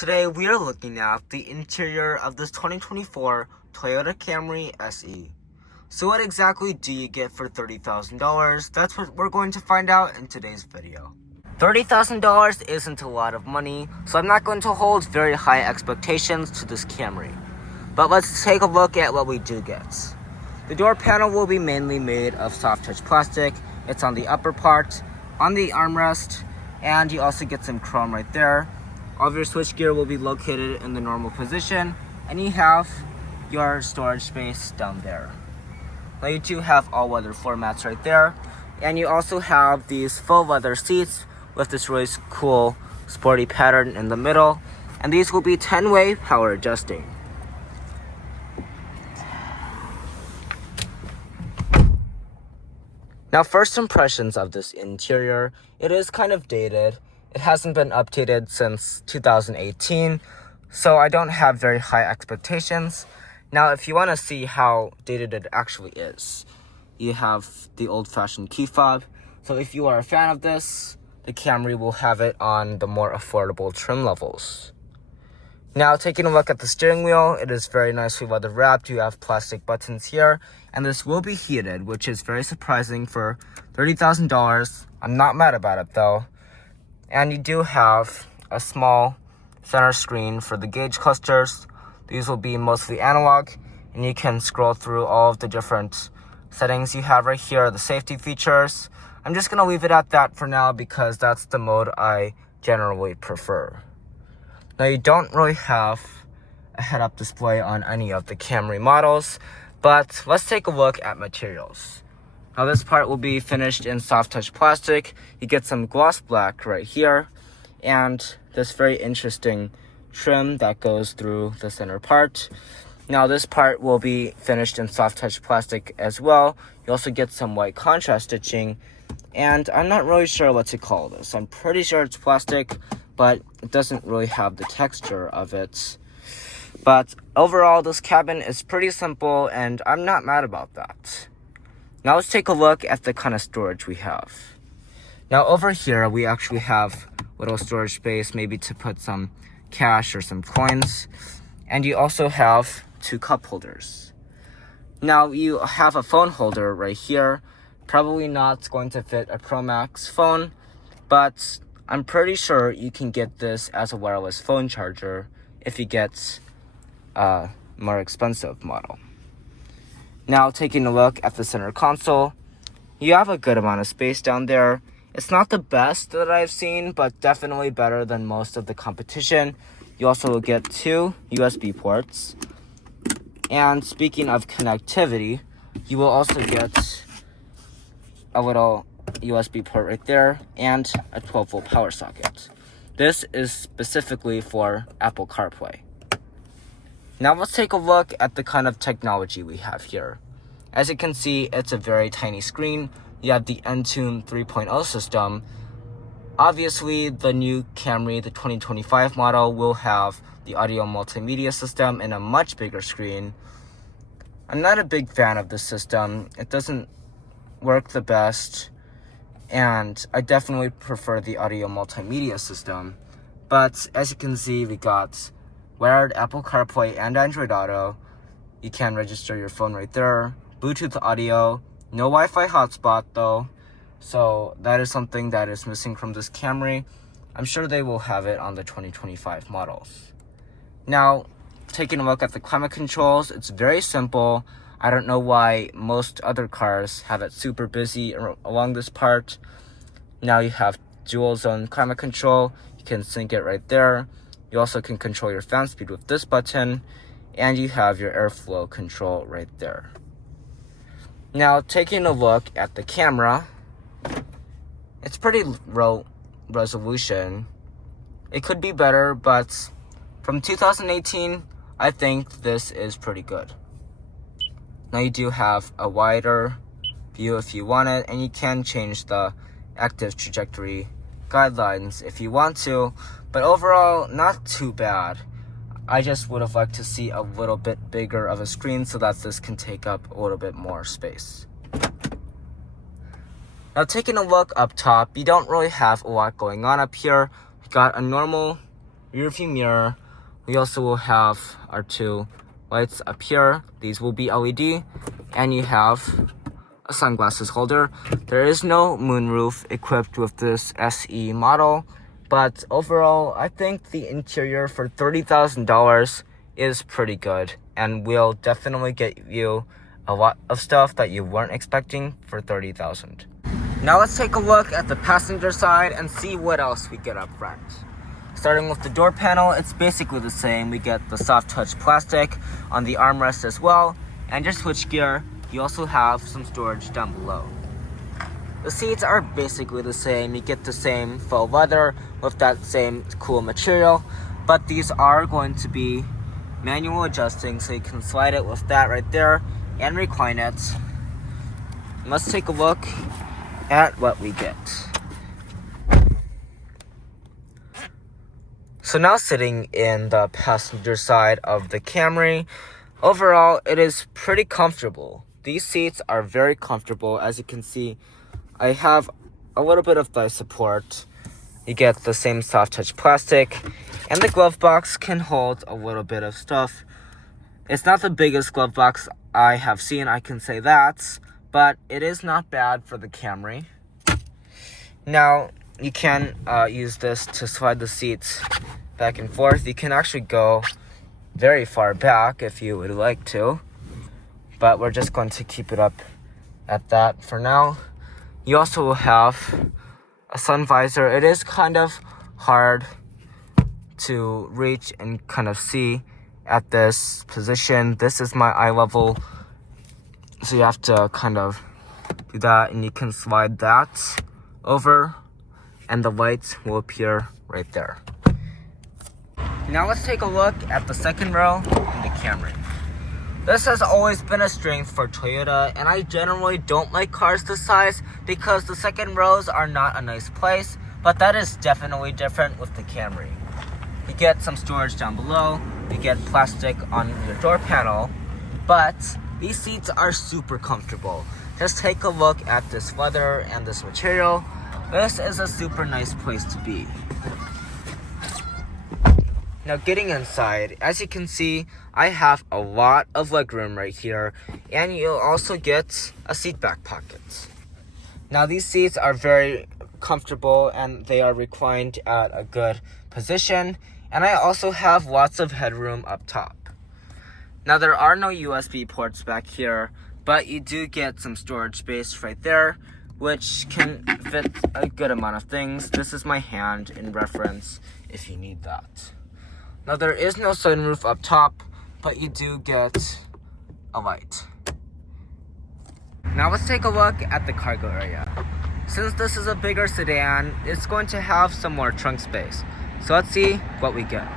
Today we are looking at the interior of this 2024 Toyota Camry SE. So what exactly do you get for $30,000? That's what we're going to find out in today's video. $30,000 isn't a lot of money, so I'm not going to hold very high expectations to this Camry. But let's take a look at what we do get. The door panel will be mainly made of soft touch plastic. It's on the upper part, on the armrest, and you also get some chrome right there. All of your switchgear will be located in the normal position, and you have your storage space down there. Now you do have all-weather floor mats right there, and you also have these faux leather seats with this really cool sporty pattern in the middle, and these will be 10-way power adjusting. Now, first impressions of this interior, it is kind of dated. It hasn't been updated since 2018, so I don't have very high expectations. Now, if you want to see how dated it actually is, you have the old-fashioned key fob. So if you are a fan of this, the Camry will have it on the more affordable trim levels. Now, taking a look at the steering wheel, it is very nicely leather wrapped. You have plastic buttons here, and this will be heated, which is very surprising for $30,000. I'm not mad about it though. And you do have a small center screen for the gauge clusters. These will be mostly analog, and you can scroll through all of the different settings you have right here, the safety features. I'm just gonna leave it at that for now because that's the mode I generally prefer. Now, you don't really have a head-up display on any of the Camry models, but let's take a look at materials. Now, this part will be finished in soft touch plastic. You get some gloss black right here, and this very interesting trim that goes through the center part. Now, this part will be finished in soft touch plastic as well. You also get some white contrast stitching, and I'm not really sure what to call this. I'm pretty sure it's plastic, but it doesn't really have the texture of it. But overall, this cabin is pretty simple, and I'm not mad about that. Now let's take a look at the kind of storage we have. Now over here, we actually have little storage space, maybe to put some cash or some coins. And you also have two cup holders. Now you have a phone holder right here. Probably not going to fit a Pro Max phone, but I'm pretty sure you can get this as a wireless phone charger if you get a more expensive model. Now, taking a look at the center console, you have a good amount of space down there. It's not the best that I've seen, but definitely better than most of the competition. You also will get two USB ports. And speaking of connectivity, you will also get a little USB port right there and a 12-volt power socket. This is specifically for Apple CarPlay. Now let's take a look at the kind of technology we have here. As you can see, it's a very tiny screen. You have the Entune 3.0 system. Obviously, the new Camry, the 2025 model, will have the audio multimedia system and a much bigger screen. I'm not a big fan of this system. It doesn't work the best, and I definitely prefer the audio multimedia system. But as you can see, we got wired Apple CarPlay and Android Auto. You can register your phone right there. Bluetooth audio, no Wi-Fi hotspot though, so that is something that is missing from this Camry. I'm sure they will have it on the 2025 models. Now, taking a look at the climate controls, it's very simple. I don't know why most other cars have it super busy along this part. Now you have dual zone climate control. You can sync it right there. You also can control your fan speed with this button, and you have your airflow control right there. Now, taking a look at the camera, it's pretty low resolution. It could be better, but from 2018, I think this is pretty good. Now you do have a wider view if you want it, and you can change the active trajectory guidelines if you want to, but overall, not too bad. I just would have liked to see a little bit bigger of a screen so that this can take up a little bit more space. Now, taking a look up top, you don't really have a lot going on up here. You got a normal rear view mirror. We also will have our 2 lights up here. These will be LED, and you have a sunglasses holder. There is no moonroof equipped with this SE model, but overall, I think the interior for $30,000 is pretty good and will definitely get you a lot of stuff that you weren't expecting for $30,000. Now let's take a look at the passenger side and see what else we get up front. Starting with the door panel, it's basically the same. We get the soft touch plastic on the armrest as well, and your switchgear. You also have some storage down below. The seats are basically the same. You get the same faux leather with that same cool material, but these are going to be manual adjusting, so you can slide it with that right there and recline it. Let's take a look at what we get. So now sitting in the passenger side of the Camry, overall it is pretty comfortable. These seats are very comfortable. As you can see, I have a little bit of thigh support. You get the same soft touch plastic, and the glove box can hold a little bit of stuff. It's not the biggest glove box I have seen, I can say that, but it is not bad for the Camry. Now, you can use this to slide the seats back and forth. You can actually go very far back if you would like to, but we're just going to keep it up at that for now. You also will have a sun visor. It is kind of hard to reach and kind of see at this position. This is my eye level, so you have to kind of do that, and you can slide that over and the lights will appear right there. Now let's take a look at the second row in the Camry. This has always been a strength for Toyota, and I generally don't like cars this size because the second rows are not a nice place, but that is definitely different with the Camry. You get some storage down below, you get plastic on your door panel, but these seats are super comfortable. Just take a look at this leather and this material. This is a super nice place to be. Now getting inside, as you can see, I have a lot of legroom right here, and you'll also get a seat back pocket. Now these seats are very comfortable and they are reclined at a good position, and I also have lots of headroom up top. Now there are no USB ports back here, but you do get some storage space right there, which can fit a good amount of things. This is my hand in reference if you need that. Now there is no sunroof up top, but you do get a light. Now let's take a look at the cargo area. Since this is a bigger sedan, it's going to have some more trunk space. So let's see what we get.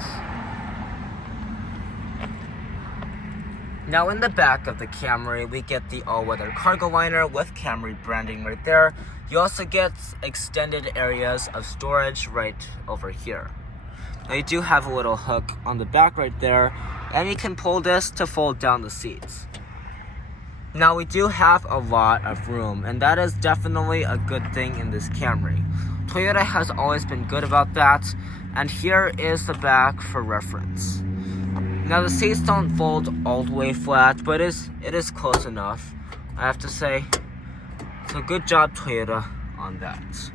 Now in the back of the Camry, we get the all-weather cargo liner with Camry branding right there. You also get extended areas of storage right over here. Now you do have a little hook on the back right there, and you can pull this to fold down the seats. Now we do have a lot of room, and that is definitely a good thing in this Camry. Toyota has always been good about that, and here is the back for reference. Now the seats don't fold all the way flat, but it is close enough, I have to say. So good job Toyota on that.